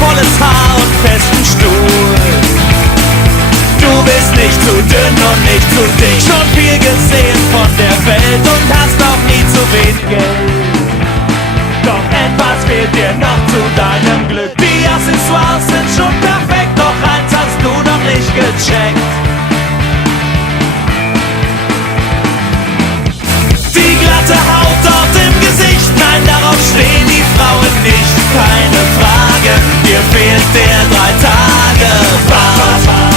volles Haar und festen Stuhl. Du bist nicht zu dünn und nicht zu dick, schon viel gesehen von der Welt und hast auch nie zu wenig Geld. Doch etwas fehlt dir noch zu deinem Glück. Die Accessoires sind schon perfekt, doch eins hast du noch nicht gecheckt. Die glatte Haut dort im Gesicht, nein, darauf stehen die Frauen nicht. Keine Frage, dir fehlt der 3-Tage-Bart.